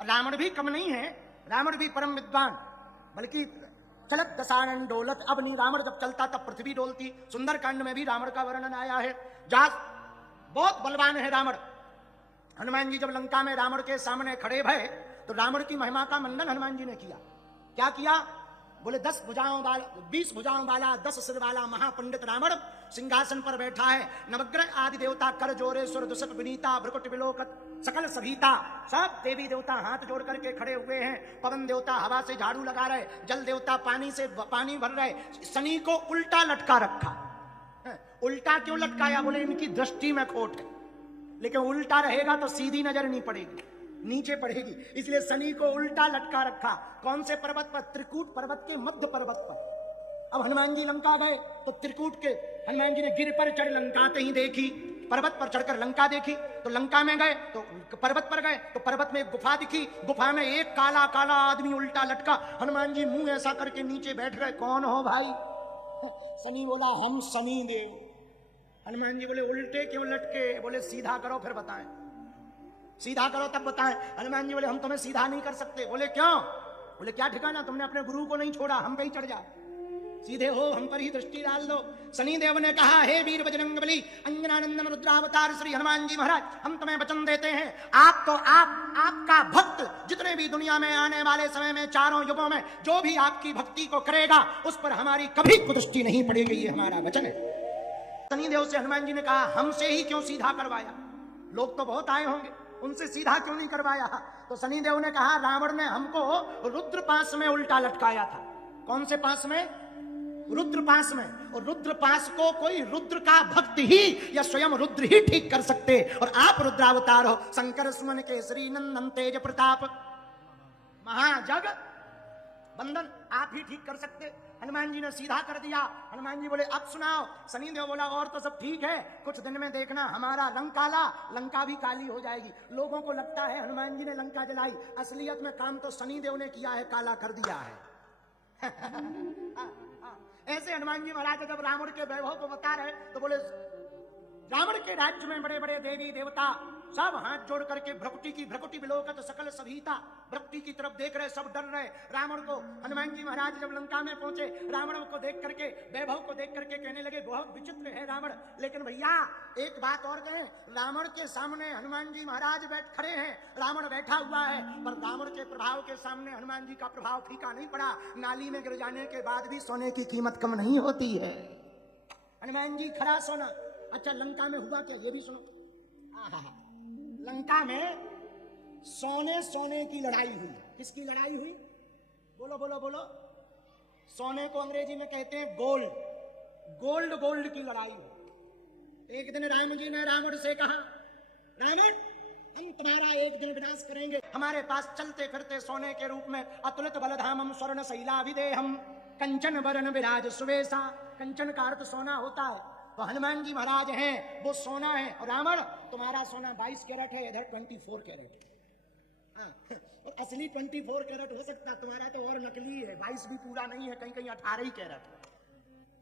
रावण भी कम नहीं है, रावण भी परम विद्वान, बल्कि चलत दसानन डोलत। अब नहीं, रावण जब चलता तब पृथ्वी डोलती। सुंदर कांड में भी रावण का वर्णन आया है। जहां बहुत बलवान है रावण। हनुमान जी जब लंका में रावण के सामने खड़े भये तो रावण की महिमा का मंडन हनुमान जी ने किया। क्या किया? बोले 10 भुजाओं वाला, 20 भुजाओं वाला, 10 सिर वाला महापंडित रावण सिंहासन पर बैठा है। नवग्रह आदि देवता कर जोरे, सुर दुसप विनीता, भ्रकुट विलोकत सकल सभीता, सब देवी देवता हाथ जोड़ करके खड़े हुए हैं। पवन देवता हवा से झाड़ू लगा रहे, जल देवता पानी से पानी भर रहे। शनि को उल्टा लटका रखा। उल्टा क्यों लटकाया? बोले इनकी दृष्टि में खोट है, लेकिन उल्टा रहेगा तो सीधी नजर नहीं पड़ेगी, नीचे पड़ेगी, इसलिए शनि को उल्टा लटका रखा। कौन से पर्वत पर? त्रिकूट पर्वत के मध्य पर्वत पर। अब हनुमान जी लंका गए तो त्रिकूट के हनुमान जी ने गिर पर चढ़ लंका ही देखी, पर्वत पर चढ़कर लंका देखी। तो लंका में गए तो पर्वत पर गए तो पर्वत में एक गुफा दिखी, गुफा में एक काला काला आदमी उल्टा लटका। हनुमान जी मुंह ऐसा करके नीचे बैठ गए। कौन हो भाई? शनि बोला हम शनि देव। हनुमान जी बोले उल्टे क्यों लटके? बोले सीधा करो फिर बताएं, सीधा करो तब बताएं। हनुमान जी बोले हम तुम्हें सीधा नहीं कर सकते। बोले क्यों? बोले क्या ठिकाना, तुमने अपने गुरु को नहीं छोड़ा, हम पे ही चढ़ जा, सीधे हो, हम पर ही दृष्टि डाल दो। शनि देव ने कहा हे वीर बजरंगबली अंजनानंदन रुद्रावतार श्री हनुमान जी महाराज, हम तुम्हें वचन देते हैं, आप तो आपका भक्त जितने भी दुनिया में आने वाले समय में चारों युगों में जो भी आपकी भक्ति को करेगा उस पर हमारी कभी कुदृष्टि नहीं पड़ेगी, ये हमारा वचन है। शनि देव से हनुमान जी ने कहा हमसे ही क्यों सीधा करवाया? लोग तो बहुत आए होंगे, उनसे सीधा क्यों नहीं करवाया? तो शनि देव ने कहा रावण ने हमको रुद्र पास में उल्टा लटकाया था। कौन से पास में? रुद्र पास में। और रुद्र पास को कोई रुद्र का भक्त ही या स्वयं रुद्र ही ठीक कर सकते, और आप रुद्रावतार हो, शंकर सुमन केसरी नंदन तेज प्रताप महाजग बंदन, आप ही ठीक कर सकते। हनुमान जी ने सीधा कर दिया। हनुमान जी बोले अब सुनाओ। शनि देव बोला और तो सब ठीक है, कुछ दिन में देखना हमारा रंग काला, लंका भी काली हो जाएगी। लोगों को लगता है हनुमान जी ने लंका जलाई, असलियत में काम तो शनि देव ने किया है, काला कर दिया है। ऐसे हनुमान जी महाराज जब रावण के वैभव को बता रहे तो बोले रावण के राज्य में बड़े बड़े देवी देवता सब हाथ जोड़ करके भ्रकुटी विलोकत सकल सभीता, भ्रकुटी की तरफ देख रहे, सब डर रहे रावण को। हनुमान जी महाराज जब लंका में पहुंचे, रावण को देख करके, वैभव को देख करके कहने लगे बहुत विचित्र है रावण। लेकिन भैया एक बात और कहें, रावण के सामने हनुमान जी महाराज बैठ खड़े हैं, रावण बैठा हुआ है, पर रावण के प्रभाव के सामने हनुमान जी का प्रभाव फीका नहीं पड़ा। नाली में गिर जाने के बाद भी सोने की कीमत कम नहीं होती है। हनुमान जी खरा सोना। अच्छा लंका में हुआ क्या, ये भी सुनो। लंका में सोने की लड़ाई हुई। किसकी लड़ाई हुई? बोलो बोलो बोलो। सोने को अंग्रेजी में कहते हैं गोल्ड की लड़ाई हुई। एक दिन राम जी ने रावण से कहा रावण हम तुम्हारा एक दिन विनाश करेंगे, हमारे पास चलते फिरते सोने के रूप में अतुलित बलधामम स्वर्ण शैलाभिदेहम कंचन वरण विराज सुवेशा। कंचन का अर्थ सोना होता है, तो हनुमान जी महाराज हैं वो सोना है, और रावण तुम्हारा सोना 22 कैरेट है, इधर 24 कैरेट है। और असली 24 कैरेट हो सकता, तुम्हारा तो और नकली है, 22 भी पूरा नहीं है, कहीं 18 ही कैरेट है।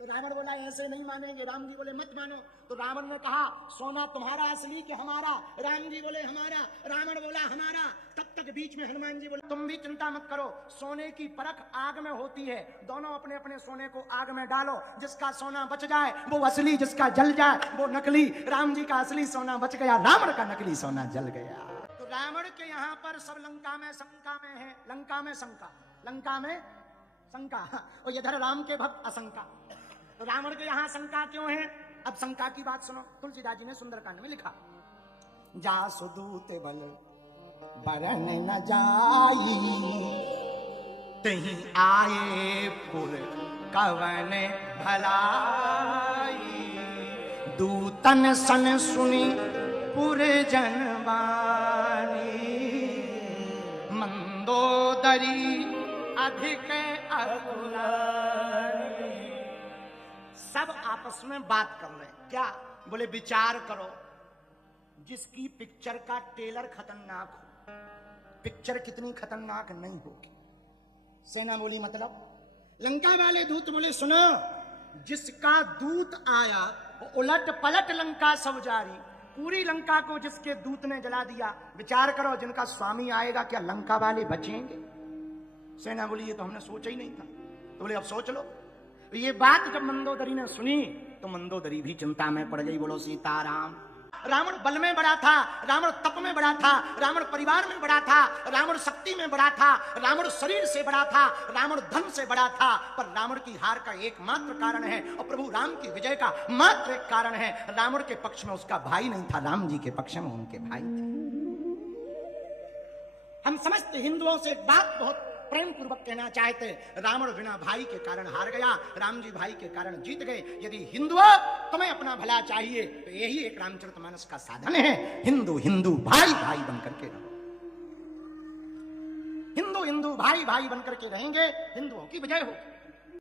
तो रावण बोला ऐसे नहीं मानेंगे। राम जी बोले मत मानो। तो रावण ने कहा सोना तुम्हारा असली कि हमारा? राम जी बोले हमारा, रावण बोला हमारा। तब तक बीच में हनुमान जी बोले तुम भी चिंता मत करो, सोने की परख आग में होती है, दोनों अपने अपने सोने को आग में डालो, जिसका सोना बच जाए वो असली, जिसका जल जाए वो नकली। राम जी का असली सोना बच गया, रावण का नकली सोना जल गया। तो रावण के यहाँ पर सब लंका में शंका में है, लंका में शंका, और इधर राम के भक्त अशंका। तो रावण के यहाँ शंका क्यों है? अब शंका की बात सुनो। तुलसीदास जी ने सुंदरकांड में लिखा जासु दूत बल बरन न जाई, तहीं आए पुर कवन भलाई, दूतन सन सुनी पुर जनवानी, मंदोदरी अधिक अकुलानी। सब आपस में बात कर रहे हैं। क्या? बोले विचार करो, जिसकी पिक्चर का टेलर खतरनाक हो, पिक्चर कितनी खतरनाक नहीं होगी। सेना बोली मतलब? लंका वाले दूत बोले सुनो, जिसका दूत आया वो उलट पलट लंका सब जारी, पूरी लंका को जिसके दूत ने जला दिया, विचार करो जिनका स्वामी आएगा क्या लंका वाले बचेंगे? सेना बोली ये तो हमने सोचा ही नहीं था। तो बोले अब सोच लो। तो ये बात जब मंदोदरी ने सुनी तो मंदोदरी भी चिंता में पड़ गई। बोलो सीताराम। रावण बल में बड़ा था, रावण तप में बड़ा था, रावण परिवार में बड़ा था, रावण शक्ति में बड़ा था, रावण शरीर से बड़ा था, रावण धन से बड़ा था। पर रावण की हार का एकमात्र कारण है और प्रभु राम की विजय का मात्र एक कारण है, रावण के पक्ष में उसका भाई नहीं था, राम जी के पक्ष में उनके भाई थे। हम समस्त हिंदुओं से एक बात बहुत प्रेम पूर्वक कहना चाहते, रावण बिना भाई के कारण हार गया, राम जी भाई के कारण जीत गए। यदि हिंदुओं तुम्हें अपना भला चाहिए तो यही एक रामचरितमानस का साधन है। हिंदू हिंदू भाई भाई बनकर के रहो, हिंदू हिंदू भाई भाई बनकर के रहेंगे, हिंदुओं की विजय होगी।